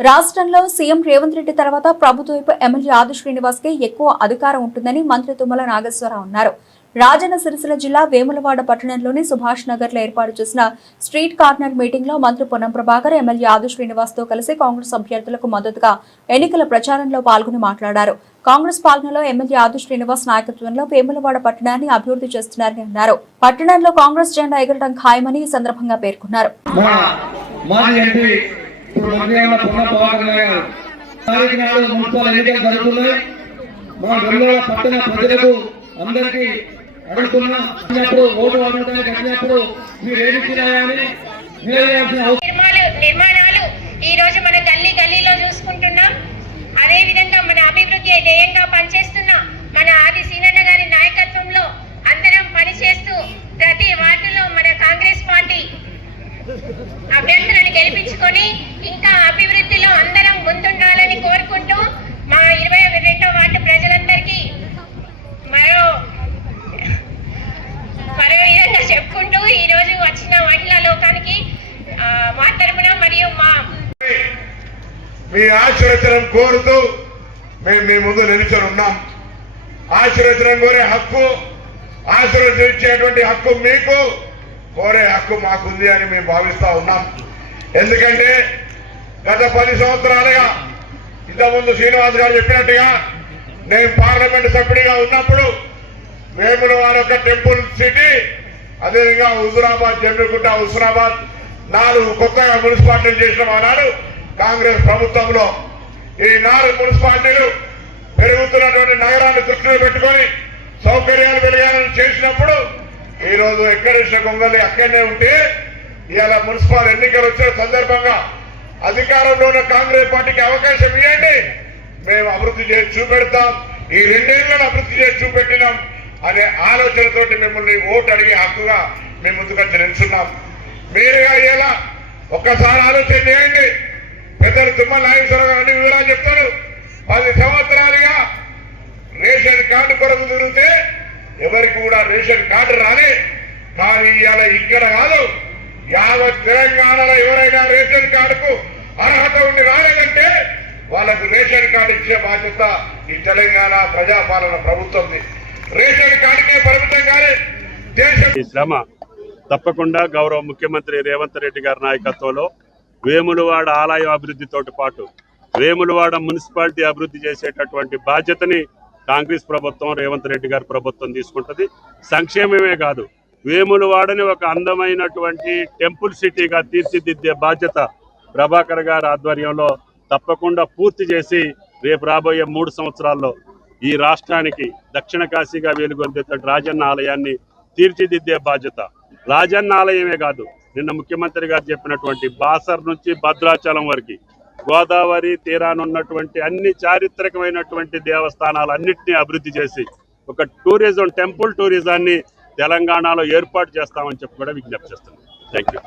రాష్ట్రంలో సీఎం రేవంత్ రెడ్డి తర్వాత ప్రభుత్వపు ఎమ్మెల్యే ఆది శ్రీనివాస్ కి ఎక్కువ అధికారం ఉంటుందని మంత్రి తుమ్మల నాగేశ్వరరావు అన్నారు. రాజన్న సిరిసిల్ల జిల్లా వేములవాడ పట్టణంలోని సుభాష్ నగర్ లో ఏర్పాటు చేసిన స్ట్రీట్ కార్నర్ మీటింగ్ లో మంత్రి పొన్నం ప్రభాకర్ ఎమ్మెల్యే ఆది శ్రీనివాస్ తో కలిసి కాంగ్రెస్ అభ్యర్థులకు మద్దతుగా ఎన్నికల ప్రచారంలో పాల్గొని మాట్లాడారు. కాంగ్రెస్ పాలనలో ఎమ్మెల్యే ఆది శ్రీనివాస్ నాయకత్వంలో వేములవాడ పట్టణాన్ని అభివృద్ధి చేస్తున్నారని అన్నారు. పట్టణంలో కాంగ్రెస్ జెండా ఎగరడం ఖాయమని ఈ సందర్భంగా పేర్కొన్నారు. నిర్మాణాలు ఈ రోజు మన గల్లీ గల్లీలో చూసుకుంటున్నాం. అదే విధంగా మన అభివృద్ధి ధ్యేయంగా పనిచేస్తున్న మన ఆది సీనన్న గారి నాయకత్వంలో అందరం పనిచేస్తూ ప్రతి వార్డులో మన కాంగ్రెస్ పార్టీ అభ్యర్థులను గెలిపించుకొని ఇంకా అభివృద్ధిలో అందరం ముందుండాలని కోరుకుంటూ మా 22వ వార్డు ప్రజలందరికీ మరో విధంగా చెప్పుకుంటూ ఈ రోజు వచ్చిన మహిళా లోకానికి మా తరపున మరియు మీ ఆశీర్వచనం కోరుతూ మేము మీ ముందు నిలుచొని ఉన్నాం. ఆశీర్వచనం కోరే హక్కు, ఆశీర్వదించేటువంటి హక్కు మీకు, కోరే హక్కు మాకుంది అని మేము భావిస్తా ఉన్నాం. ఎందుకంటే గత 10 సంవత్సరాలుగా ఇంతకుముందు శ్రీనివాస్ గారు చెప్పినట్టుగా నేను పార్లమెంట్ సభ్యుడిగా ఉన్నప్పుడు వేములవాడ ఒక టెంపుల్ సిటీ, అదేవిధంగా హుజురాబాద్, జమ్మికుంట, హుస్నాబాద్ 4 కొత్తగా మున్సిపాలిటీలు చేసిన ఆనాడు కాంగ్రెస్ ప్రభుత్వంలో. ఈ 4 మున్సిపాలిటీలు పెరుగుతున్నటువంటి నగరాన్ని దృష్టిలో పెట్టుకొని సౌకర్యాలు పెరగాలని చేసినప్పుడు ఈరోజు ఎక్కడేసిన గొంగలి అక్కడనే ఉంటే ఇవాళ మున్సిపల్ ఎన్నికలు వచ్చిన సందర్భంగా అధికారంలో ఉన్న కాంగ్రెస్ పార్టీకి అవకాశం ఇవ్వండి, మేము అభివృద్ధి చేసి చూపెడతాం, ఈ 2 ఏళ్లను అభివృద్ధి చేసి చూపెట్టినాం అనే ఆలోచనతోటి మిమ్మల్ని ఓటు అడిగే హక్కుగా మేము ముందుకొచ్చి నిలుచున్నాం. మీరుగా ఇలా ఒక్కసారి ఆలోచన చేయండి. పెద్దలు తుమ్మల నాగేశ్వరరావు గారు అన్ని వివరాలు చెప్తారు. 10 సంవత్సరాలుగా రేషన్ కార్డు కొరకు తిరిగితే ఎవరికి కూడా రేషన్ కార్డు రాలే. కానీ ఇవాళ ఇక్కడ కాదు, యావత్ తెలంగాణలో ఎవరైనా రేషన్ కార్డుకు అర్హత ఉండి రాలేదంటే వాళ్ళకు రేషన్ కార్డు ఇచ్చే బాధ్యత ఈ తెలంగాణ ప్రజాపాలన ప్రభుత్వంది. రేషన్ కార్డుకే పరిమితంగానే శ్రమ తప్పకుండా గౌరవ ముఖ్యమంత్రి రేవంత్ రెడ్డి గారి నాయకత్వంలో వేములవాడ ఆలయం అభివృద్ధితో పాటు వేములవాడ మున్సిపాలిటీ అభివృద్ధి చేసేటటువంటి బాధ్యతని కాంగ్రెస్ ప్రభుత్వం, రేవంత్ రెడ్డి గారి ప్రభుత్వం తీసుకుంటుంది. సంక్షేమమే కాదు, వేములవాడని ఒక అందమైనటువంటి టెంపుల్ సిటీగా తీర్చిదిద్దే బాధ్యత ప్రభాకర్ గారి ఆధ్వర్యంలో తప్పకుండా పూర్తి చేసి రేపు రాబోయే 3 సంవత్సరాల్లో ఈ రాష్ట్రానికి దక్షిణ కాశీగా వెలుగొందేటటువంటి రాజన్న ఆలయాన్ని తీర్చిదిద్దే బాధ్యత. రాజన్న ఆలయమే కాదు, నిన్న ముఖ్యమంత్రి గారు చెప్పినటువంటి బాసర్ నుంచి భద్రాచలం వరకు గోదావరి తీరానున్నటువంటి అన్ని చారిత్రకమైనటువంటి దేవస్థానాలన్నింటినీ అభివృద్ధి చేసి ఒక టూరిజం, టెంపుల్ టూరిజాన్ని తెలంగాణలో ఏర్పాటు చేస్తామని చెప్పి కూడా విజ్ఞప్తి చేస్తున్నాం. Thank you.